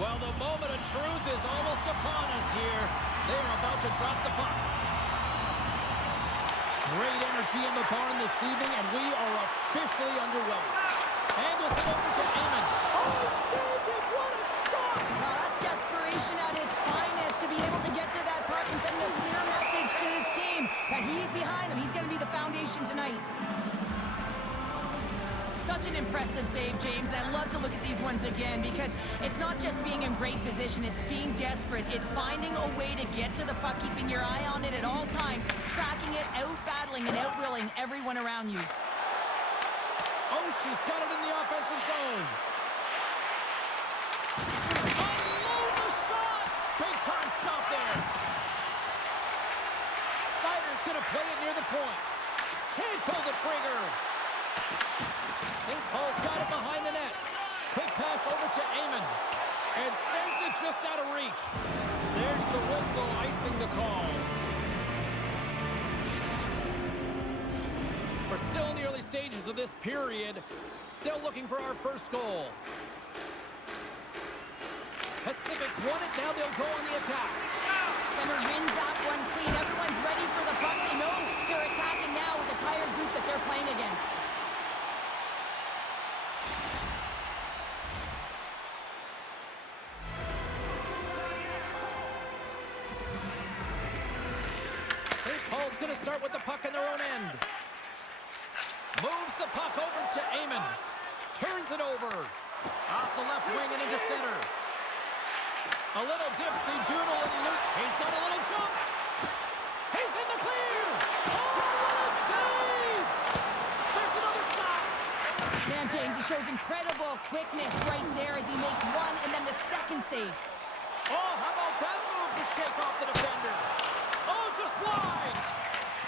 Well, the moment of truth is almost upon us here. They are about to drop the puck. Great energy in the barn this evening, and we are officially underway. Angles it over to Eamon. Oh, saved it! What a stop! Well, that's desperation at its finest to be able to get to that puck and send a clear message to his team that he's behind him. He's going to be the foundation tonight. Such an impressive save, James. I love to look at these ones again because it's not just being in great position, it's being desperate. It's finding a way to get to the puck, keeping your eye on it at all times, tracking it, out-battling and out-willing everyone around you. Oh, she's got it in the offensive zone. Unloads a shot! Big time stop there. Sider's going to play it near the point. Can't pull the trigger. St. Paul's got it behind the net. Quick pass over to Eamon. And sends it just out of reach. There's the whistle, icing the call. We're still in the early stages of this period. Still looking for our first goal. Pacifics won it, now they'll go on the attack. Center wins that one clean. Everyone's ready for the puck. They know they're attacking now with a tired group that they're playing against. St. Paul's going to start with the puck in their own end. Moves the puck over to Eamon. Turns it over. Off the left wing and into center. A little dipsy doodle and he's got a little jump. He's in the clear. Oh, what a save! There's another stop. Man, James, he shows incredible quickness right there as he makes one and then the second save. Oh, how about that move to shake off the defender? Oh, just wide.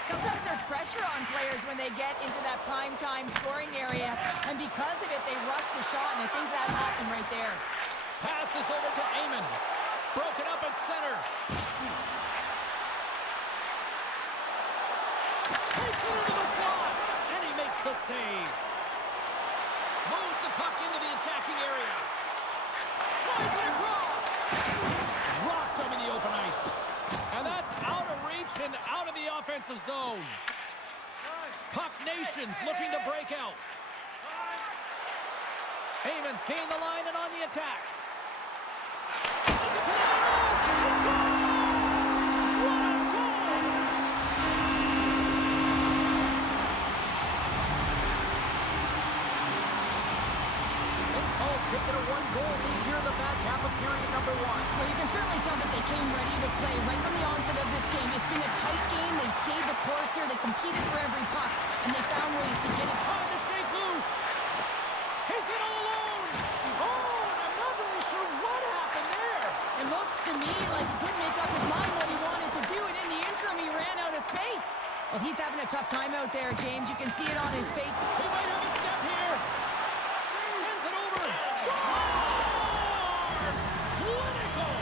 Sometimes there's pressure on players when they get into that prime-time scoring area, and because of it, they rush the shot, and I think that happened right there. Passes over to Eamon. Broken up at center. Takes it into the slot, and he makes the save. Moves the puck into the attacking area. Slides it across. Rocked him in the open ice. And that's out of reach and out of the offensive zone. Puck Nation's looking to break out. Eamon's gained the line and on the attack. Sends it to the middle. He scores! What a goal! St. Paul's taking a one-goal lead here in the back half of period number one. Well, you can certainly tell that they came ready to play right from the onset of this game. It's been a tight game. They've stayed the course here. They competed for every puck, and they found ways to get it. Trying to shake loose. He's in all alone. Oh, and I'm not really sure what happened there. It looks to me like he couldn't make up his mind what he wanted to do, and in the interim, he ran out of space. Well, he's having a tough time out there, James. You can see it on his face. He might have a step here. Sends it over. Scores! Clinical.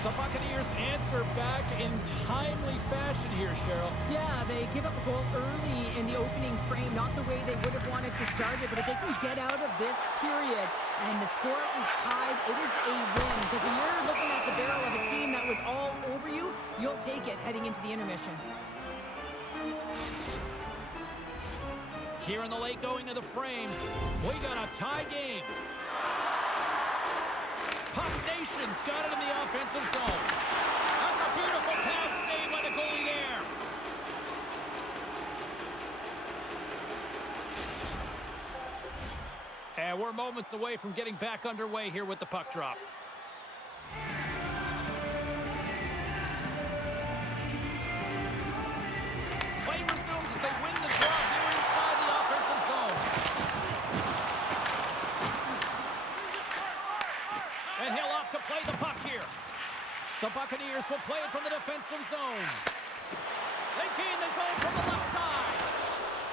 The Buccaneers answer back in timely fashion here, Cheryl. Yeah, they give up a goal early in the opening frame, not the way they would have wanted to start it, but if they can get out of this period and the score is tied, it is a win. Because when you're looking at the barrel of a team that was all over you, you'll take it heading into the intermission. Here in the late going to the frame, we got a tie game. Puck Nation's got it in the offensive zone. That's a beautiful pass save by the goalie there. And we're moments away from getting back underway here with the puck drop. Play resumes as they win the draw here inside the offensive zone. And he'll opt to play the puck here. The Buccaneers will play it from the defensive zone. They gain the zone from the left side.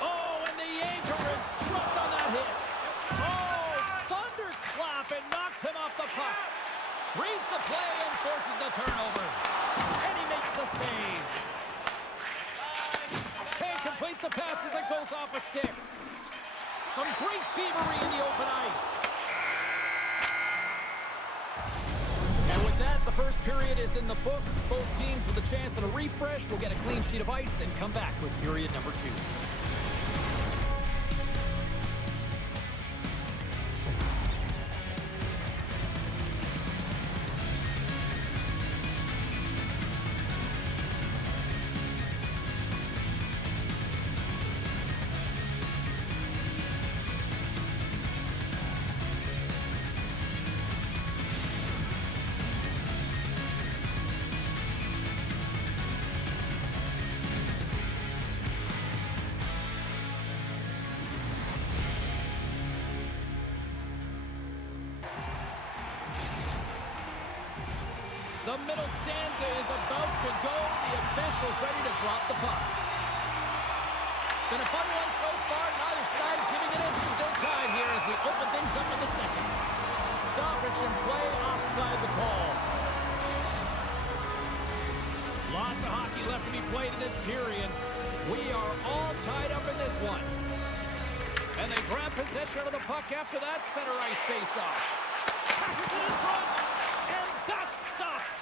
Oh, and the anchor is dropped on that hit. Oh, thunderclap and knocks him off the puck. Reads the play and forces the turnover. And he makes the save. Can't complete the the pass as it goes off a stick. Some great thievery in the open ice. And with that, the first period is in the books. Both teams with a chance at a refresh will get a clean sheet of ice and come back with period number 2. The middle stanza is about to go. The official's ready to drop the puck. Been a fun one so far. Neither side giving an inch. Still tied here as we open things up in the second. Stoppage in play, offside the call. Lots of hockey left to be played in this period. We are all tied up in this one. And they grab possession of the puck after that center ice face-off. Passes it in front, and that's stopped.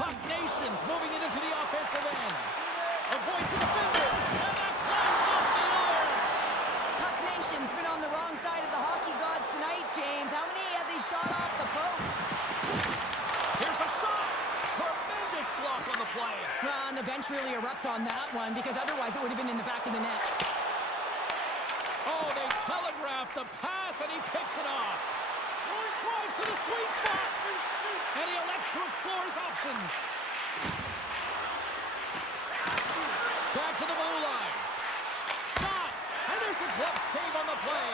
Puck Nations moving it into the offensive end. Avoids the defender, and that climbs off the iron. Puck Nation's been on the wrong side of the hockey gods tonight, James. How many have they shot off the post? Here's a shot. Tremendous block on the play. Well, and the bench really erupts on that one because otherwise it would have been in the back of the net. Oh, they telegraphed the pass, and he picks it off. Drives to the sweet spot, and he elects to explore his options. Back to the blue line. Shot, and there's a glove save on the play.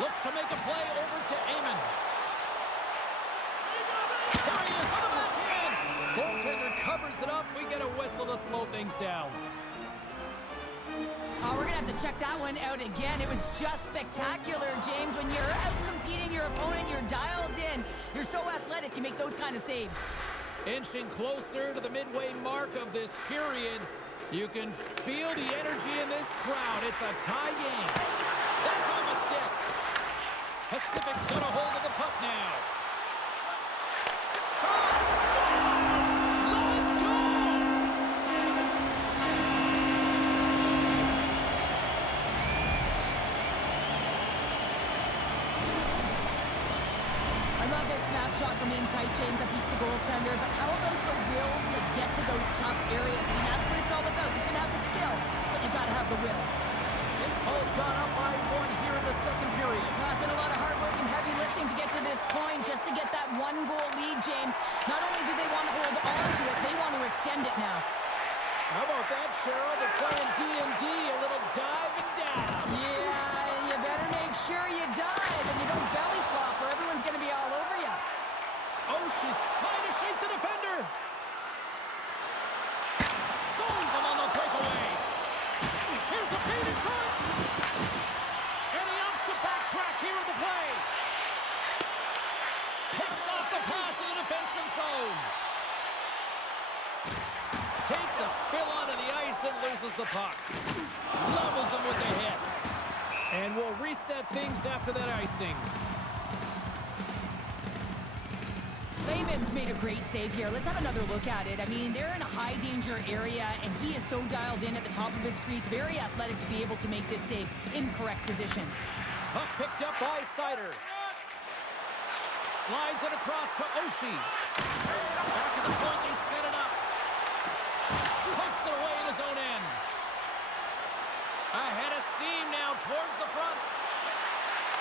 Looks to make a play over to Amon. There he is on the backhand. Goaltender covers it up. We get a whistle to slow things down. Oh, we're going to have to check that one out again. It was just spectacular, James. When you're out competing your opponent, you're dialed in. You're so athletic, you make those kind of saves. Inching closer to the midway mark of this period. You can feel the energy in this crowd. It's a tie game. That's on the stick. Pacific's got a hold of the puck now. Shot! Scores! Let's go! I love this snapshot from in tight, James, that beats the goaltender. But how about the will to get to those tough areas? And that's what it's all about. You can have the skill, but you got to have the will. St. Paul's gone up by 1 here in the second period. Well, it's been a lot of hard work and heavy lifting to get to this point, just to get that 1-goal lead, James. Not only do they want to hold on to it, they want to extend it now. How about that, Cheryl? They're playing D&D, a little dive and down. Yeah, you better make sure you dive and you don't belly flop or everyone's going to be all over you. Oh, she's trying to shake the defender. Stones him on the breakaway. Here's a feed in front. And he opts to backtrack here at the play. Picks off the pass in the defensive zone. Takes a spill onto the ice and loses the puck. Levels him with the hit. And we'll reset things after that icing. Layman's made a great save here. Let's have another look at it. I mean, they're in a high-danger area, and he is so dialed in at the top of his crease. Very athletic to be able to make this save in correct position. Puck picked up by Sider. Slides it across to Oshie. Back at the point, they set it up. Punts it away in his own end. Ahead of steam now towards the front.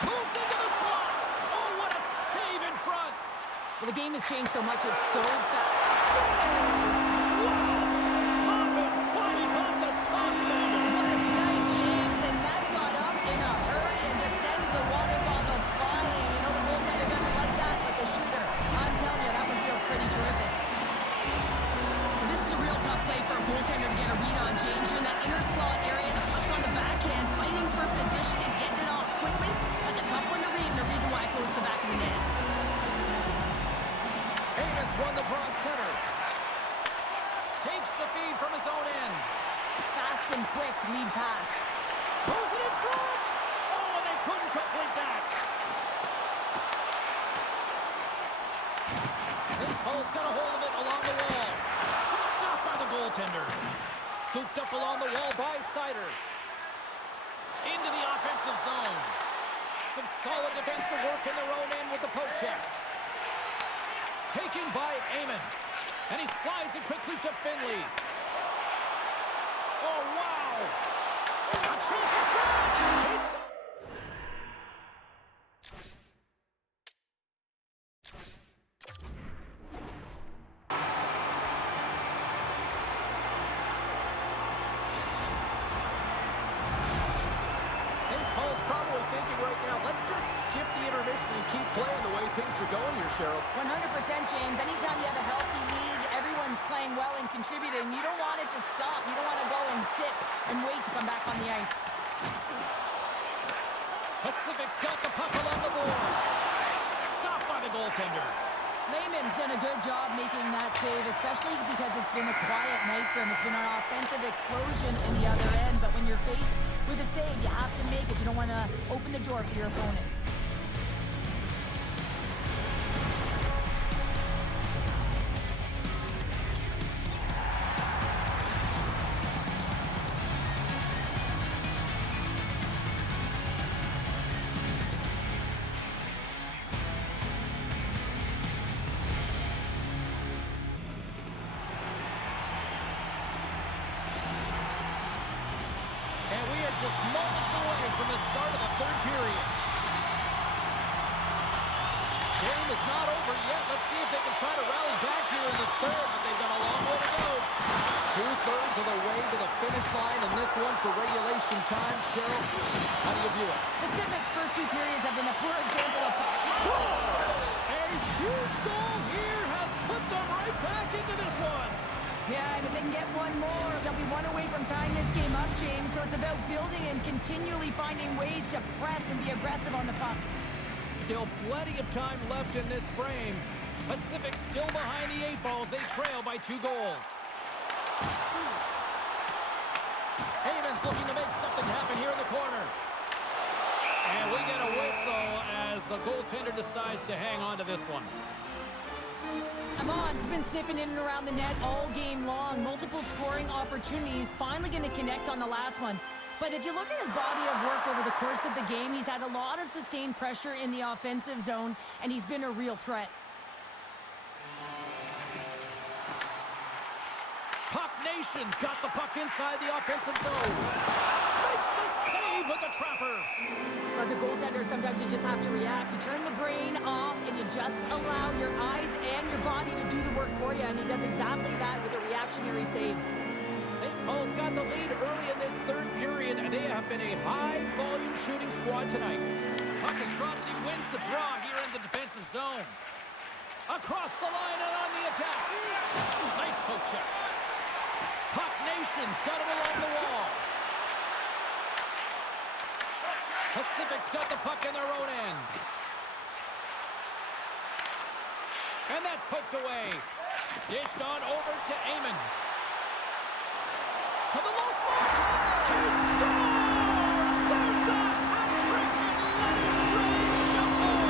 Moves into the slot. Oh, what a save in front. Well, the game has changed so much. It's so fast. Wow! Hopping bodies off the top level. What a snipe, James, and that got up in a hurry and just sends the water bottle flying. You know, the goaltender doesn't like that, but the shooter, I'm telling you, that one feels pretty terrific. Well, this is a real tough play for a goaltender to get a read on, James. You're in that inner slot area, the puck's on the backhand, fighting for position and getting it off quickly. That's a tough one to read, and the reason why it goes to the back of the net. Amon's run the draw at center. Takes the feed from his own end. fast and quick lead pass. Moves it in front. Oh, and they couldn't complete that. St. Paul's got a hold of it along the wall. Stopped by the goaltender. Scooped up along the wall by Sider. Into the offensive zone. Some solid defensive work in their own end with the poke check. Taken by Amon. And he slides it quickly to Finley. Oh, wow! A chance at shot! St. Paul's probably thinking right now, let's just skip the intermission and keep playing the way things are going here, Cheryl. 100%, James. Anytime you have a healthy league, everyone's playing well and contributing. You don't want it to stop. You don't want to go and sit and wait to come back on the ice. Pacific's got the puck along the boards. Stopped by the goaltender. Lehman's done a good job making that save, especially because it's been a quiet night for him. It's been an offensive explosion in the other end, but when you're faced with a save, you have to make it. You don't want to open the door for your opponent. And we are just moments away from the start of the third period. Game is not over yet. Let's see if they can try to rally back here in the third, but they've got a long way to go. 2/3 of the way to the finish line in this one for regulation time. Cheryl, how do you view it? Pacific's first two periods have been a poor example of... Scores! A huge goal here has put them right back into this one. Yeah, and if they can get one more, they'll be one away from tying this game up, James. So it's about building and continually finding ways to press and be aggressive on the puck. Still plenty of time left in this frame. Pacific still behind the 8 balls. They trail by 2 goals. Haven's looking to make something happen here in the corner. And we get a whistle as the goaltender decides to hang on to this one. Amon's been sniffing in and around the net all game long. Multiple scoring opportunities. Finally going to connect on the last one. But if you look at his body of work over the course of the game, he's had a lot of sustained pressure in the offensive zone, and he's been a real threat. Puck Nation's got the puck inside the offensive zone. Makes the save with the trapper. As a goaltender, sometimes you just have to react. You turn the brain off, and you just allow your eyes and your body to do the work for you, and he does exactly that with a reactionary save. St. Paul's got the lead early in this third period, and they have been a high-volume shooting squad tonight. Puck is dropped, and he wins the draw here in the defensive zone. Across the line and on the attack. Nice poke check. Puck Nation's got it along the wall. Pacific's got the puck in their own end. And that's poked away. Dished on over to Amon. To the low slot. He scores! There's the hat trick and let it rain Chapeau.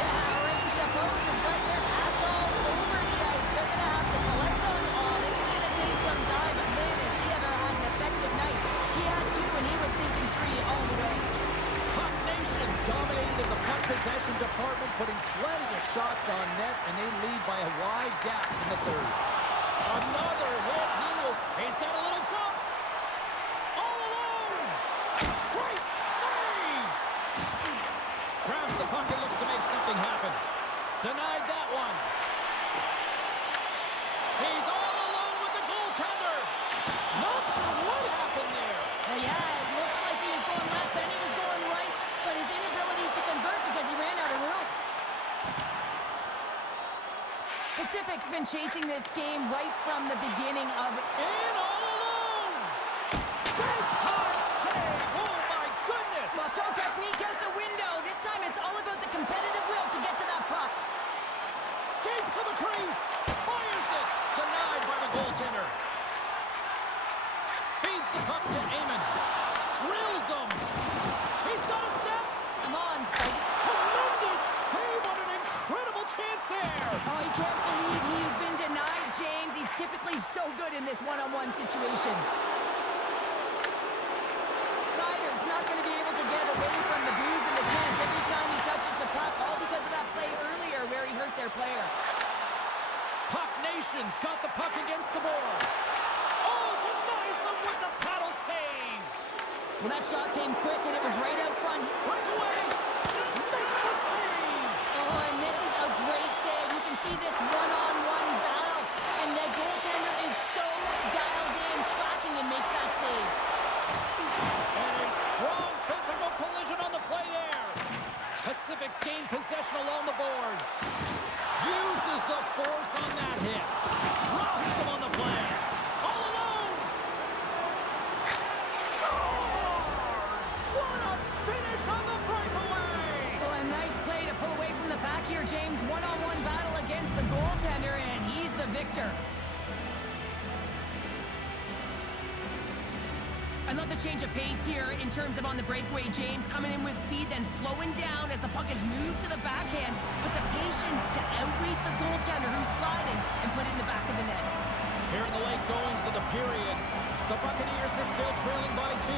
Yeah, Rain Chapeau is right there. Hats all over the ice. They're going to have to collect them all. This is going to take some time, but man, has he ever had an effective night. He had 2, and he was thinking 3 all the way. Puck Nation's dominated in the puck possession department, putting plenty of shots on net, and they lead by a wide gap in the third. Another hit. He's got a little jump. All alone. Great save. Grabs the puck and looks to make something happen. Denied that one. He's all alone with the goaltender. Not sure what happened there. Well, yeah, it looks like he was going left, then he was going right, but his inability to convert because he ran out of room. Pacific's been chasing this game right from the beginning of it. In all alone. Big time save. Oh, my goodness. Well, throw technique out the window. This time it's all about the competitive will to get to that puck. Skates to the crease. Fires it. Denied by the goaltender. Feeds He's so good in this one-on-one situation. Sider's not going to be able to get away from the Boozzee and the chance every time he touches the puck, all because of that play earlier where he hurt their player. Puck Nation's got the puck against the boards. Oh, denies him with the paddle save. Well, that shot came quick, and it was right out front. Breakaway. Makes the save. Oh, and this is a great save. You can see this one-on-one battle, and the goaltender is so dialed in, tracking, and makes that save. And a strong physical collision on the play there. Pacific's gained possession along the boards. Uses the force on that hit. Rocks him on the play. All alone. Scores! What a finish on the breakaway! Well, a nice play to pull away from the back here, James. One-on-one battle against the goaltender, and he's the victor. I love the change of pace here in terms of on the breakaway, James. Coming in with speed, then slowing down as the puck is moved to the backhand, with the patience to outweight the goaltender who's sliding and put it in the back of the net. Here in the late goings of the period, the Buccaneers are still trailing by 2.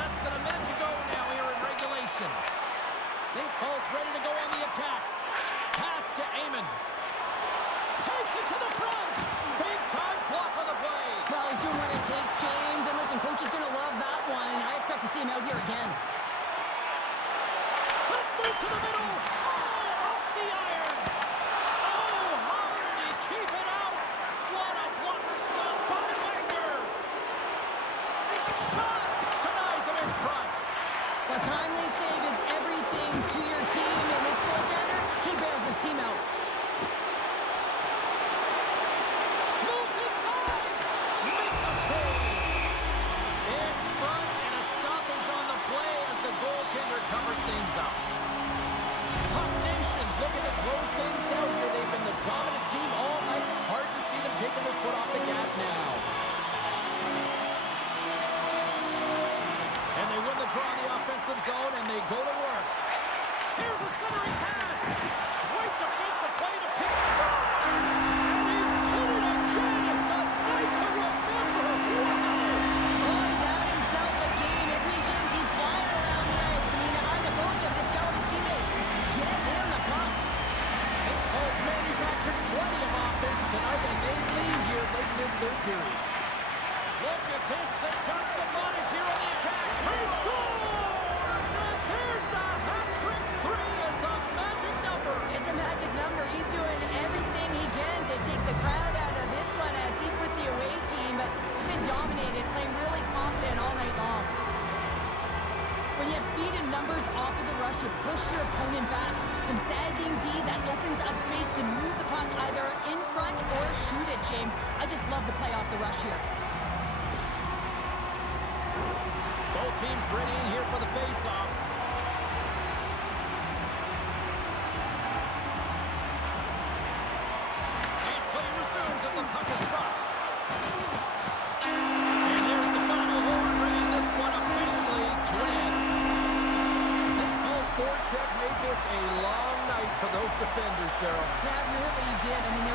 Less than a minute to go now here in regulation. St. Paul's ready to go on the attack. Pass to Amon. Takes it to the front. Big time block on the play. Well, he's doing what it takes, James. And listen, coach is going to love that one. I expect to see him out here again. Let's move to the middle. Oh, off the iron. Oh, how did he keep it out? What a blocker stop by Langer. Shot denies him in front. A timely save is everything to your team. And this goaltender, he bails his team out. Moves inside. Makes a save. In front and a stoppage on the play as the goaltender covers things up. Puck Nation's looking to close things out here. They've been the dominant team all night. Hard to see them taking their foot off the gas now. And they win the draw in the offensive zone, and they go to work. Here's a centering pass. Great defensive play to pick Stars. And he did it again. It's a night to remember. Wow. Oh, he's having himself a game, isn't he, James? He's flying around the ice. I mean, I'm the coach. I'm just telling his teammates, get him the puck. St. Paul's manufactured plenty of offense tonight, and they lead here late in this third period. Look at this. They've got some bodies here on the attack. He scores! And there's the hat-trick 3 as the magic number. It's a magic number. He's doing everything he can to take the crowd out of this one as he's with the away team, but he's been dominated, playing really confident all night long. When you have speed and numbers off of the rush, you push your opponent back. Some sagging D that opens up space to move the puck either in front or shoot it, James. I just love the play off the rush here. Both teams ready in here for the face-off. And play resumes as the puck is dropped. And there's the final horn, bringing this one officially to an end. St. Paul's forecheck made this a long night for those defenders, Cheryl. That really did. I mean,